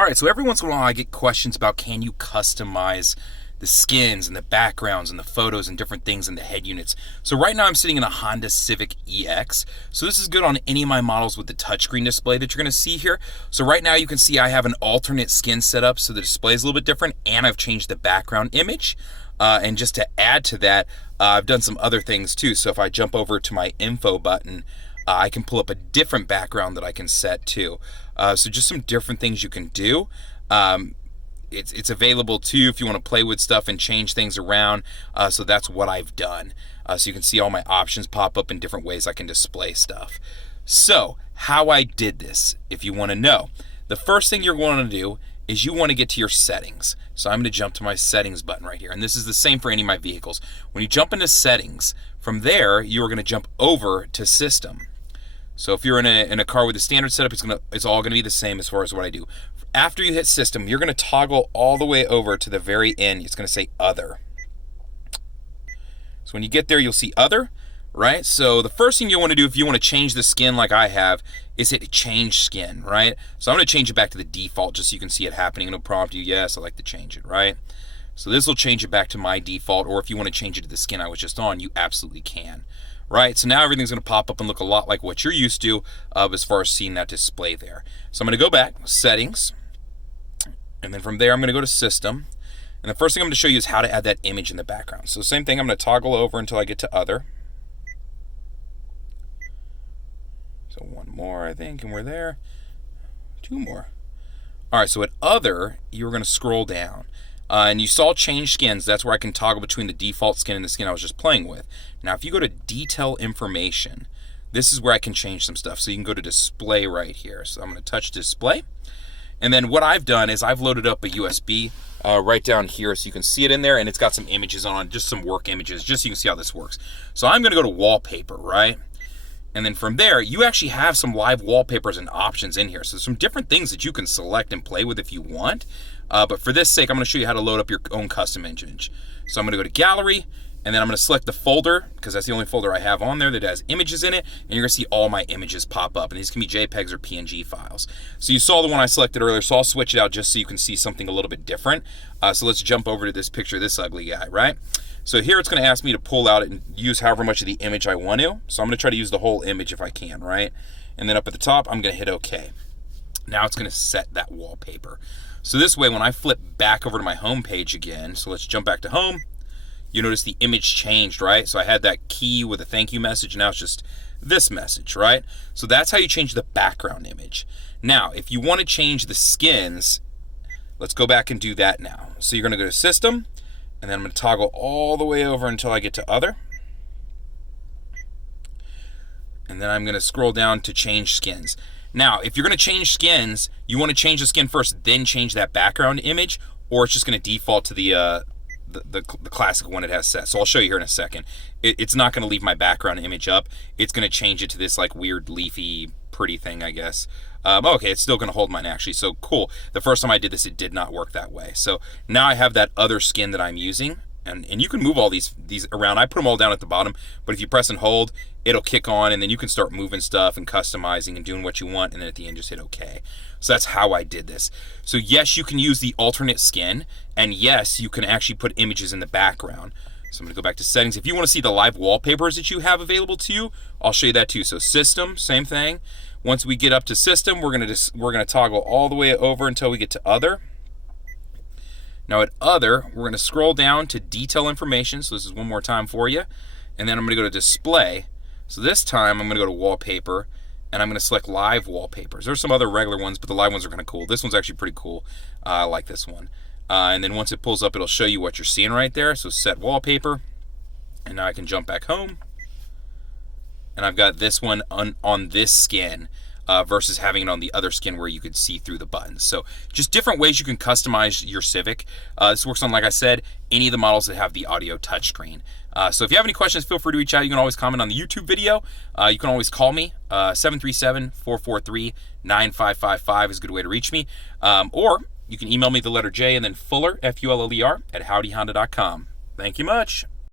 All right, so every once in a while I get questions about can you customize the skins and the backgrounds and the photos and different things in the head units. So right now I'm sitting in a Honda Civic EX. So this is good on any of my models with the touchscreen display that you're going to see here. So right now you can see I have an alternate skin set up, so the display is a little bit different, and I've changed the background image. And just to add to that, I've done some other things too. So if I jump over to my info button, I can pull up a different background that I can set too. So just some different things you can do. It's available too if you want to play with stuff and change things around. So that's what I've done. So you can see all my options pop up in different ways I can display stuff. So how I did this, if you want to know, the first thing you're going to do is you want to get to your settings. So I'm going to jump to my settings button right here. And this is the same for any of my vehicles. When you jump into settings, from there, you are going to jump over to system. So if you're in a car with a standard setup, it's all going to be the same as far as what I do. After you hit system, you're going to toggle all the way over to the very end. It's going to say other. So when you get there, you'll see other, right? So the first thing you want to do if you want to change the skin like I have is hit change skin, right? So I'm going to change it back to the default just so you can see it happening. It'll prompt you, yes, I like to change it, right? So this will change it back to my default, or if you want to change it to the skin I was just on, you absolutely can. Right, so now everything's going to pop up and look a lot like what you're used to as far as seeing that display there. So I'm going to go back, settings, and then from there I'm going to go to system. And the first thing I'm going to show you is how to add that image in the background. So same thing, I'm going to toggle over until I get to other. So one more, I think, and we're there. Two more. All right, so at other, you're going to scroll down. And you saw change skins. That's where I can toggle between the default skin and the skin I was just playing with. Now, if you go to detail information, this is where I can change some stuff. So you can go to display right here. So I'm going to touch display. And then what I've done is I've loaded up a USB right down here so you can see it in there. And it's got some images on, just some work images, just so you can see how this works. So I'm going to go to wallpaper, right? And then from there, you actually have some live wallpapers and options in here. So there's some different things that you can select and play with if you want. But for this sake, I'm going to show you how to load up your own custom image. So I'm going to go to gallery, and then I'm going to select the folder, because that's the only folder I have on there that has images in it. And you're going to see all my images pop up. And these can be JPEGs or PNG files. So you saw the one I selected earlier, so I'll switch it out just so you can see something a little bit different. So let's jump over to this picture of this ugly guy, right? So here it's going to ask me to pull out and use however much of the image I want to. So I'm going to try to use the whole image if I can, right? And then up at the top, I'm going to hit OK. Now it's going to set that wallpaper. So this way, when I flip back over to my home page again, so let's jump back to home, you notice the image changed, right? So I had that key with a thank you message, now it's just this message, right? So that's how you change the background image. Now, if you want to change the skins, let's go back and do that now. So you're going to go to system, and then I'm going to toggle all the way over until I get to other. And then I'm going to scroll down to change skins. Now, if you're going to change skins, you want to change the skin first, then change that background image, or it's just going to default to the classic one it has set. So I'll show you here in a second. It's not going to leave my background image up. It's going to change it to this like weird leafy pretty thing, I guess. Okay, it's still going to hold mine actually. So cool. The first time I did this, it did not work that way. So now I have that other skin that I'm using. And you can move all these around. I put them all down at the bottom, but if you press and hold, it'll kick on, and then you can start moving stuff and customizing and doing what you want, and then at the end just hit OK. So that's how I did this. So yes, you can use the alternate skin, and yes, you can actually put images in the background. So I'm going to go back to settings. If you want to see the live wallpapers that you have available to you, I'll show you that too. So system, same thing. Once we get up to system, we're going to toggle all the way over until we get to other. Now at other, we're going to scroll down to detail information. So this is one more time for you. And then I'm going to go to display. So this time I'm going to go to wallpaper, and I'm going to select live wallpapers. There's some other regular ones, but the live ones are kind of cool. This one's actually pretty cool. I like this one. And then once it pulls up, it'll show you what you're seeing right there. So set wallpaper. And now I can jump back home. And I've got this one on this skin. Versus having it on the other skin where you could see through the buttons. So just different ways you can customize your Civic. This works on, like I said, any of the models that have the audio touchscreen. So if you have any questions, feel free to reach out. You can always comment on the YouTube video. You can always call me. 737-443-9555 is a good way to reach me. Or you can email me the letter J and then Fuller, F-U-L-L-E-R, @howdyhonda.com. Thank you much.